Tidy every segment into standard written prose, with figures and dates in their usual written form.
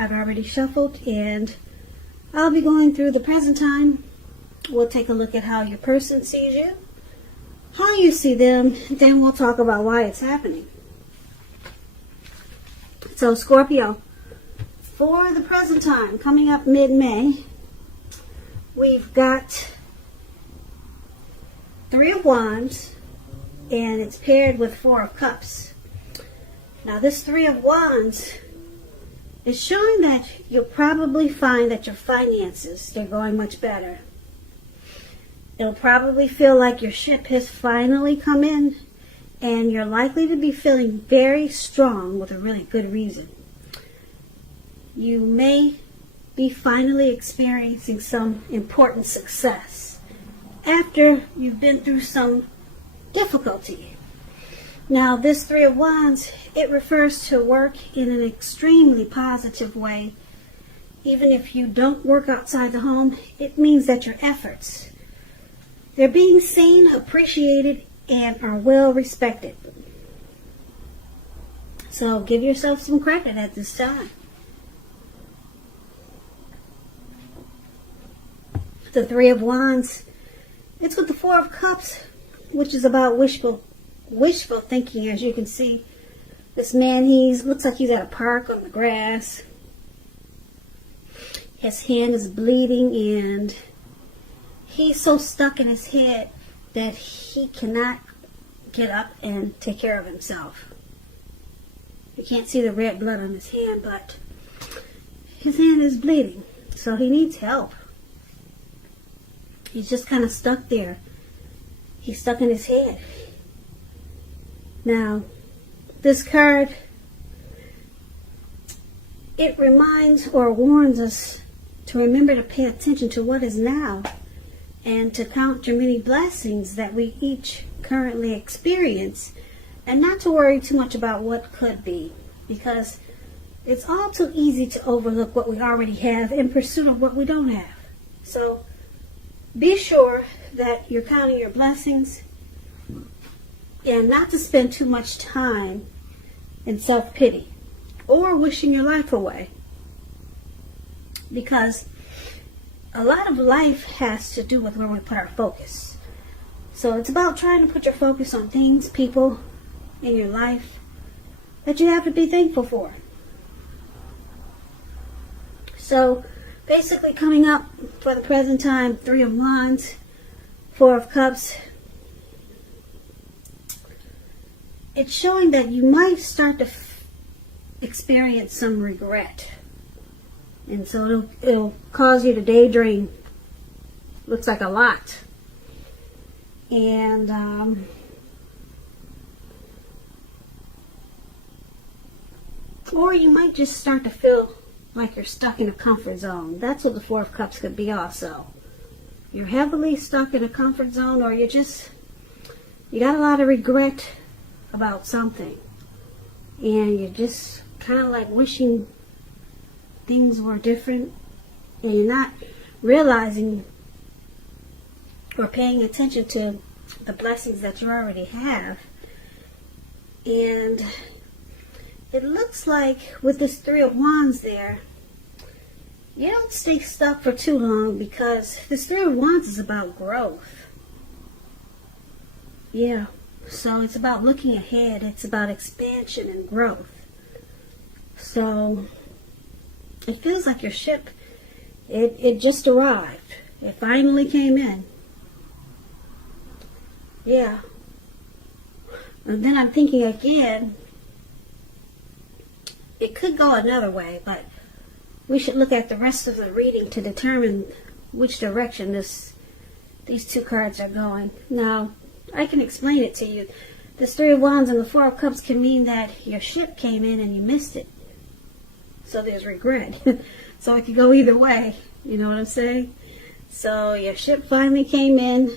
I've already shuffled, and I'll be going through the present time. We'll take a look at how your person sees you, how you see them, then we'll talk about why it's happening. So Scorpio, for the present time, coming up mid-May, we've got Three of Wands, and it's paired with Four of Cups. Now this Three of Wands is showing that you'll probably find that your finances, they're going much better. It'll probably feel like your ship has finally come in, and you're likely to be feeling very strong with a really good reason. You may be finally experiencing some important success after you've been through some difficulty. Now this Three of Wands, it refers to work in an extremely positive way. Even if you don't work outside the home, it means that your efforts, they're being seen, appreciated, and are well respected. So give yourself some credit at this time. The Three of Wands, it's with the Four of Cups, which is about wishful thinking. As you can see, this man, looks like he's at a park on the grass. His hand is bleeding, and he's so stuck in his head that he cannot get up and take care of himself. You can't see the red blood on his hand, but his hand is bleeding, so he needs help. He's just kind of stuck there. He's stuck in his head. Now, this card, it reminds or warns us to remember to pay attention to what is now and to count your many blessings that we each currently experience, and not to worry too much about what could be, because it's all too easy to overlook what we already have in pursuit of what we don't have. So be sure that you're counting your blessings and not to spend too much time in self-pity or wishing your life away, because a lot of life has to do with where we put our focus. So it's about trying to put your focus on things, people in your life that you have to be thankful for. So basically, coming up for the present time, Three of Wands, Four of Cups, it's showing that you might start to experience some regret. And so it'll cause you to daydream. Looks like a lot. And or you might just start to feel like you're stuck in a comfort zone. That's what the Four of Cups could be also. You're heavily stuck in a comfort zone, or you got a lot of regret about something. And you're just kind of like wishing things were different, and you're not realizing or paying attention to the blessings that you already have. And it looks like with this Three of Wands there, you don't stay stuck for too long, because this Three of Wands is about growth. Yeah, so it's about looking ahead. It's about expansion and growth. So it feels like your ship, it just arrived. It finally came in. Yeah. And then I'm thinking again, it could go another way, but we should look at the rest of the reading to determine which direction these two cards are going. Now, I can explain it to you. This Three of Wands and the Four of Cups can mean that your ship came in and you missed it. So there's regret. So it could go either way. You know what I'm saying? So your ship finally came in.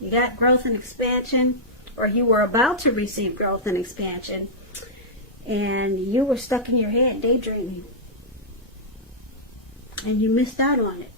You got growth and expansion, or you were about to receive growth and expansion, and you were stuck in your head daydreaming, and you missed out on it.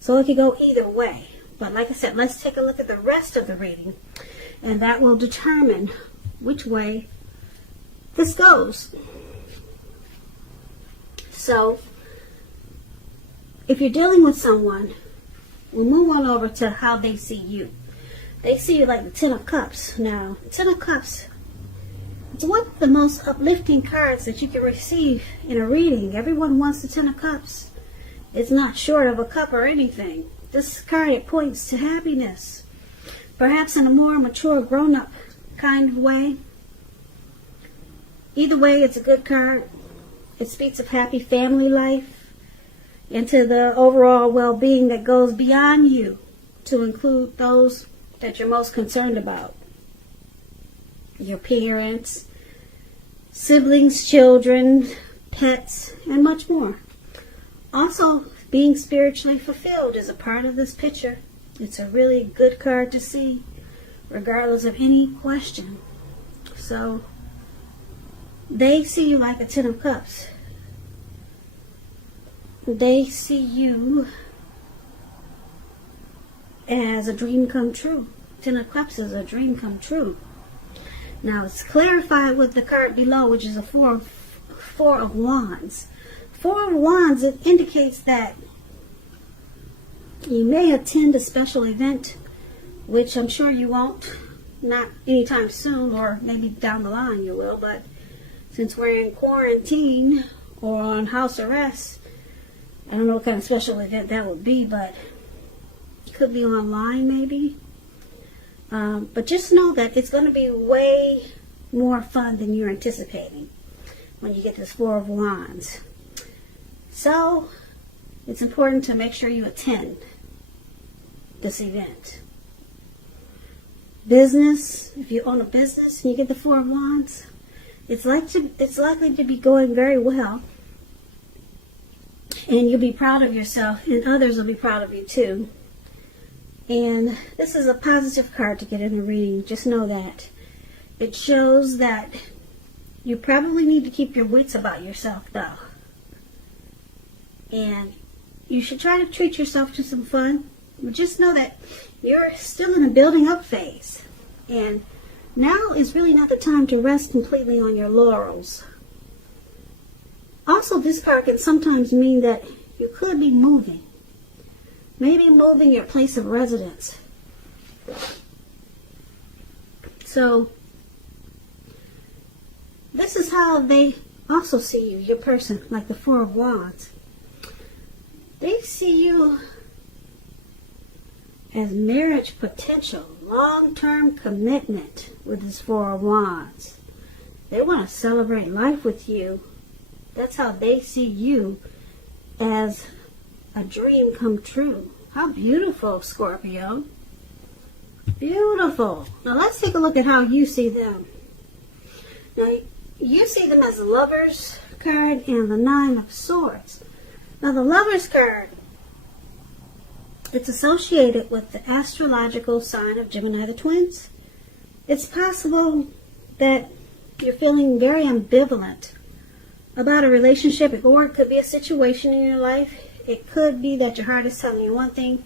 So it could go either way. But like I said, let's take a look at the rest of the reading, and that will determine which way this goes. So if you're dealing with someone, we'll move on over to how they see you. They see you like the Ten of Cups. Now, the Ten of Cups, it's one of the most uplifting cards that you can receive in a reading. Everyone wants the Ten of Cups. It's not short of a cup or anything. This card, it points to happiness, perhaps in a more mature, grown-up kind of way. Either way, it's a good card. It speaks of happy family life and to the overall well-being that goes beyond you to include those that you're most concerned about. Your parents, siblings, children, pets, and much more. Also, being spiritually fulfilled is a part of this picture. It's a really good card to see, regardless of any question. So, they see you like a Ten of Cups. They see you as a dream come true. Ten of Cups is a dream come true. Now, it's clarified with the card below, which is a Four of Wands. Four of Wands, it indicates that you may attend a special event, which I'm sure you won't, not anytime soon, or maybe down the line you will, but since we're in quarantine or on house arrest, I don't know what kind of special event that would be, but it could be online maybe. But just know that it's going to be way more fun than you're anticipating when you get this Four of Wands. So, it's important to make sure you attend this event. Business, if you own a business and you get the Four of Wands, it's likely to be going very well. And you'll be proud of yourself, and others will be proud of you too. And this is a positive card to get in a reading. Just know that. It shows that you probably need to keep your wits about yourself, though. And you should try to treat yourself to some fun. But just know that you're still in a building up phase. And now is really not the time to rest completely on your laurels. Also, this card can sometimes mean that you could be moving. Maybe moving your place of residence. So, this is how they also see you, your person, like the Four of Wands. They see you as marriage potential, long-term commitment with this Four of Wands. They want to celebrate life with you. That's how they see you, as a dream come true. How beautiful, Scorpio. Beautiful. Now let's take a look at how you see them. Now you see them as the Lovers card and the Nine of Swords. Now the Lovers card, it's associated with the astrological sign of Gemini the Twins. It's possible that you're feeling very ambivalent about a relationship, or it could be a situation in your life. It could be that your heart is telling you one thing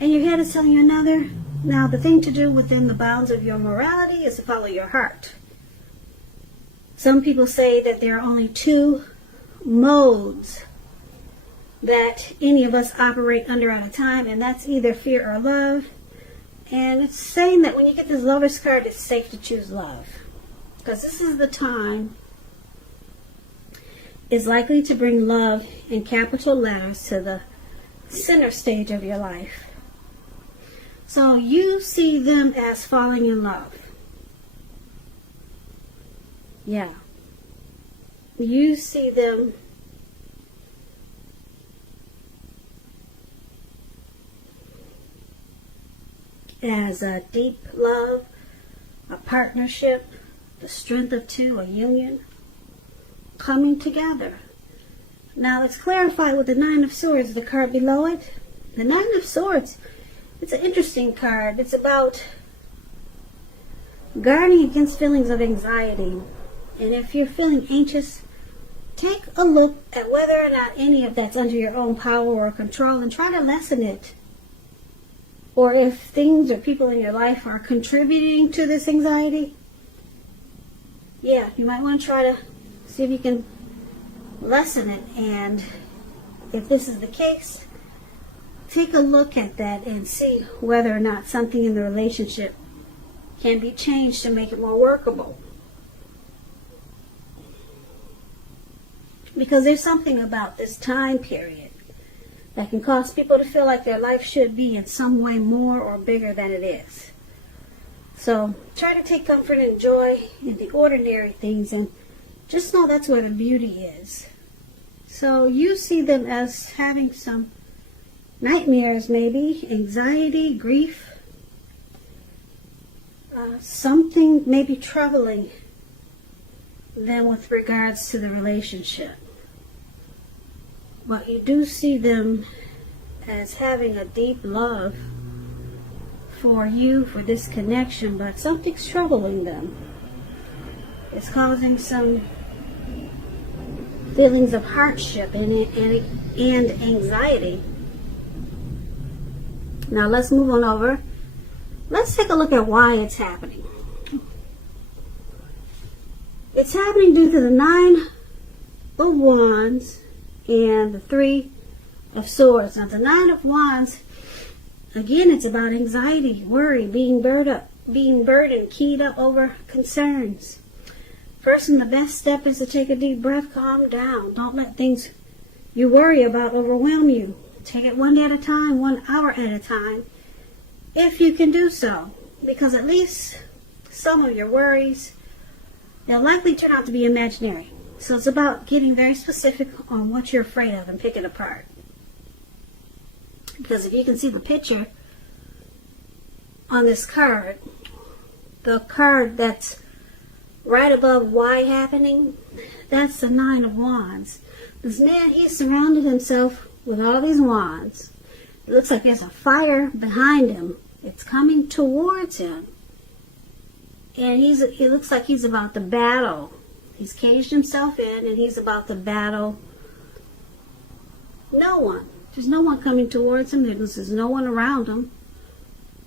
and your head is telling you another. Now, the thing to do within the bounds of your morality is to follow your heart. Some people say that there are only two modes that any of us operate under at a time, and that's either fear or love. And it's saying that when you get this Lovers card, it's safe to choose love, because this is the time is likely to bring love in capital letters to the center stage of your life. So you see them as falling in love. Yeah. You see them as a deep love, a partnership, the strength of two, a union, coming together. Now let's clarify with the Nine of Swords, the card below it. The Nine of Swords, it's an interesting card. It's about guarding against feelings of anxiety. And if you're feeling anxious, take a look at whether or not any of that's under your own power or control and try to lessen it. Or if things or people in your life are contributing to this anxiety, yeah, you might want to try to see if you can lessen it. And if this is the case, take a look at that and see whether or not something in the relationship can be changed to make it more workable. Because there's something about this time period that can cause people to feel like their life should be in some way more or bigger than it is. So try to take comfort and joy in the ordinary things, and just know that's where the beauty is. So you see them as having some nightmares, maybe, anxiety, grief, something maybe troubling them with regards to the relationship. But you do see them as having a deep love for you, for this connection, but something's troubling them. It's causing some feelings of hardship and anxiety. Now let's move on over. Let's take a look at why it's happening. It's happening due to the 9 of Wands and the 3 of Swords. Now the 9 of Wands, again, it's about anxiety, worry, being burdened, keyed up over concerns. First and the best step is to take a deep breath, calm down. Don't let things you worry about overwhelm you. Take it one day at a time, 1 hour at a time, if you can do so. Because at least some of your worries, they'll likely turn out to be imaginary. So it's about getting very specific on what you're afraid of and pick it apart. Because if you can see the picture on this card, the card that's right above why happening, that's the 9 of Wands. This man, he's surrounded himself with all these wands. It looks like there's a fire behind him. It's coming towards him. And he looks like he's about to battle. He's caged himself in and he's about to battle no one. There's no one coming towards him. There's no one around him.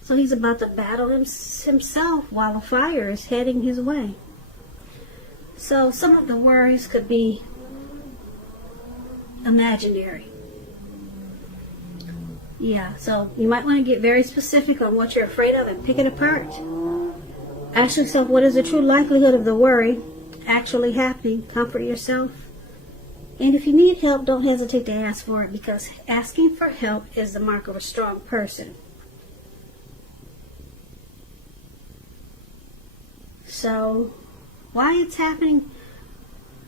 So he's about to battle himself while a fire is heading his way. So some of the worries could be imaginary. Yeah, so you might want to get very specific on what you're afraid of and pick it apart. Ask yourself, what is the true likelihood of the worry actually happening? Comfort yourself. And if you need help, don't hesitate to ask for it, because asking for help is the mark of a strong person. So, why it's happening?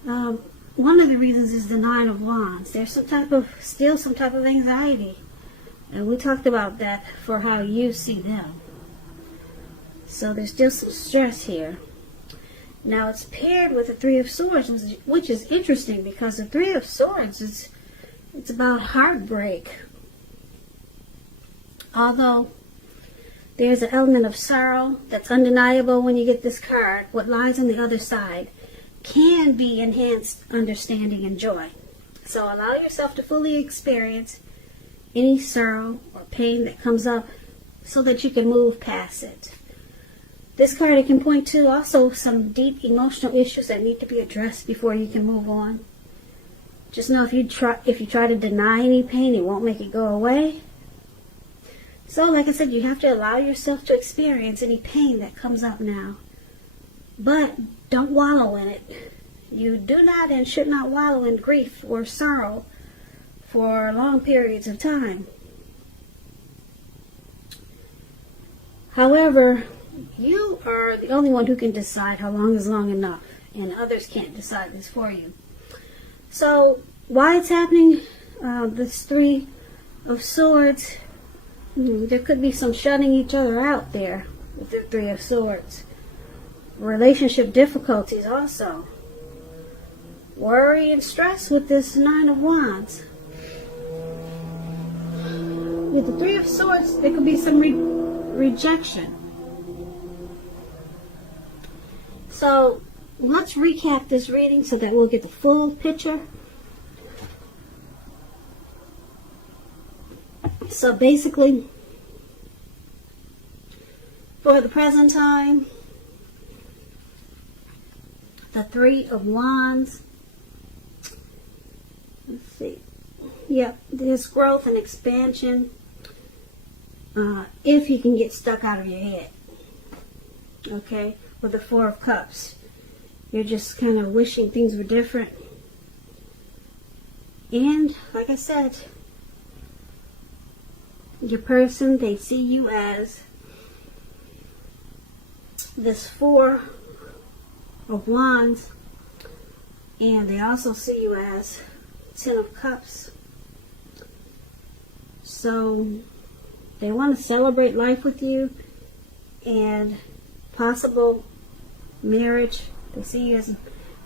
One of the reasons is the 9 of Wands. There's still some type of anxiety. And we talked about that for how you see them. So there's still some stress here. Now it's paired with the 3 of Swords, which is interesting because the 3 of Swords it's about heartbreak. Although there's an element of sorrow that's undeniable when you get this card, what lies on the other side can be enhanced understanding and joy. So allow yourself to fully experience any sorrow or pain that comes up so that you can move past it. This card, it can point to also some deep emotional issues that need to be addressed before you can move on. Just know if you try to deny any pain, it won't make it go away. So like I said, you have to allow yourself to experience any pain that comes up now. But don't wallow in it. You do not and should not wallow in grief or sorrow for long periods of time. However, you are the only one who can decide how long is long enough, and others can't decide this for you. So, why it's happening? This 3 of Swords, there could be some shutting each other out there with the 3 of Swords. Relationship difficulties also. Worry and stress with this 9 of Wands. With the 3 of Swords, there could be some rejection. So let's recap this reading so that we'll get the full picture. So basically, for the present time, the 3 of Wands, let's see, yep, there's growth and expansion. if you can get stuck out of your head. Okay, with the Four of Cups, you're just kind of wishing things were different. And like I said, your person, they see you as this Four of Wands, and they also see you as Ten of Cups. So they want to celebrate life with you and possible marriage. They see you as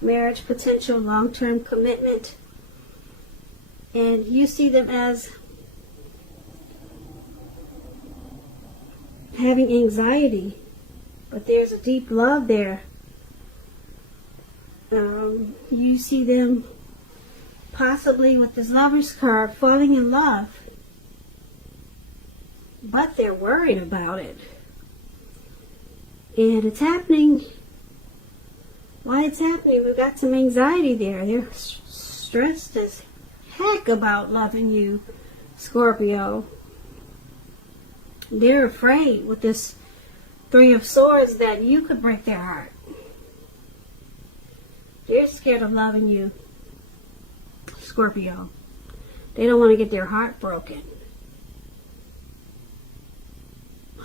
marriage potential, long-term commitment. And you see them as having anxiety, but there's a deep love there. You see them possibly with this Lover's card falling in love, but they're worried about it. And it's happening. Why it's happening, we've got some anxiety there. They're stressed as heck about loving you, Scorpio. They're afraid with this Three of Swords that you could break their heart. They're scared of loving you, Scorpio. They don't want to get their heart broken.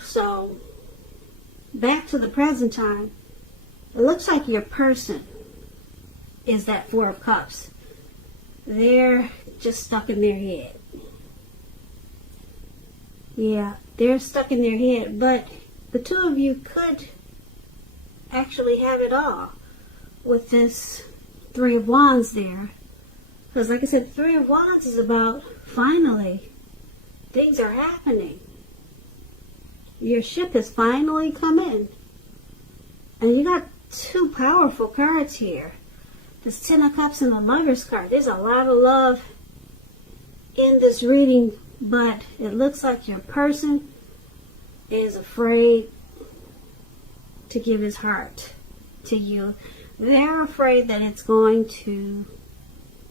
So, back to the present time, it looks like your person is that Four of Cups. They're just stuck in their head. Yeah, they're stuck in their head, but the two of you could actually have it all with this Three of Wands there. Because like I said, the Three of Wands is about finally things are happening. Your ship has finally come in. And you got two powerful cards here. This Ten of Cups and the Lover's card. There's a lot of love in this reading, but it looks like your person is afraid to give his heart to you. They're afraid that it's going to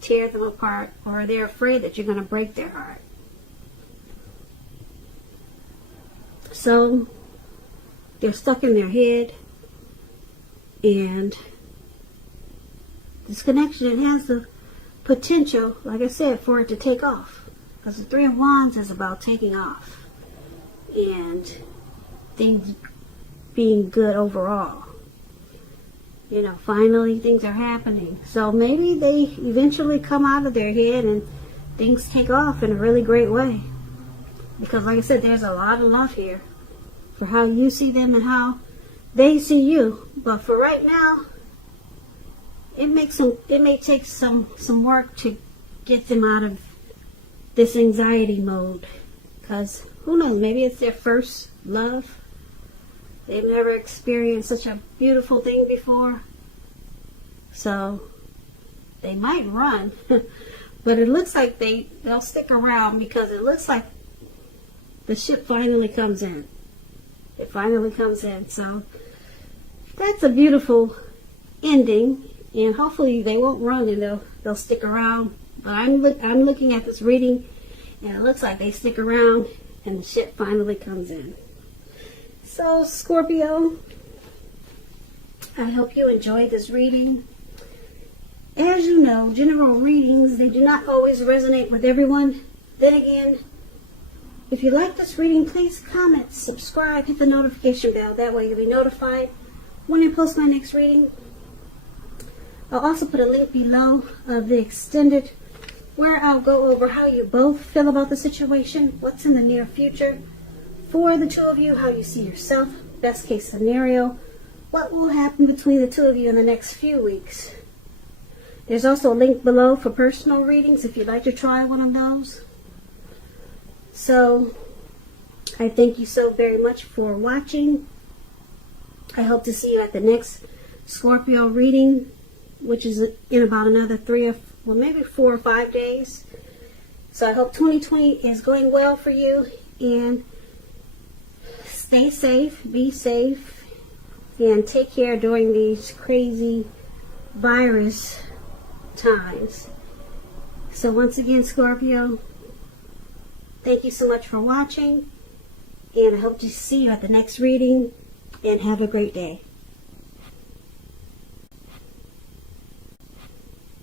tear them apart, or they're afraid that you're going to break their heart. So they're stuck in their head, and this connection, it has the potential, like I said, for it to take off. Because the Three of Wands is about taking off and things being good overall. You know, finally things are happening. So maybe they eventually come out of their head and things take off in a really great way. Because like I said, there's a lot of love here for how you see them and how they see you. But for right now, it may take some work to get them out of this anxiety mode. Because who knows, maybe it's their first love. They've never experienced such a beautiful thing before. So they might run. But it looks like they'll stick around, because it looks like the ship finally comes in. It finally comes in. So that's a beautiful ending. And hopefully they won't run and they'll stick around. But I'm looking at this reading, and it looks like they stick around and the ship finally comes in. So Scorpio, I hope you enjoyed this reading. As you know, general readings, they do not always resonate with everyone. Then again, if you like this reading, please comment, subscribe, hit the notification bell. That way you'll be notified when I post my next reading. I'll also put a link below of the extended, where I'll go over how you both feel about the situation, what's in the near future for the two of you, how you see yourself, best case scenario, what will happen between the two of you in the next few weeks. There's also a link below for personal readings if you'd like to try one of those. So I thank you so very much for watching. I hope to see you at the next Scorpio reading, which is in about another 4 or 5 days. So I hope 2020 is going well for you, and stay safe, be safe, and take care during these crazy virus times. So once again, Scorpio, thank you so much for watching, And I hope to see you at the next reading. And have a great day.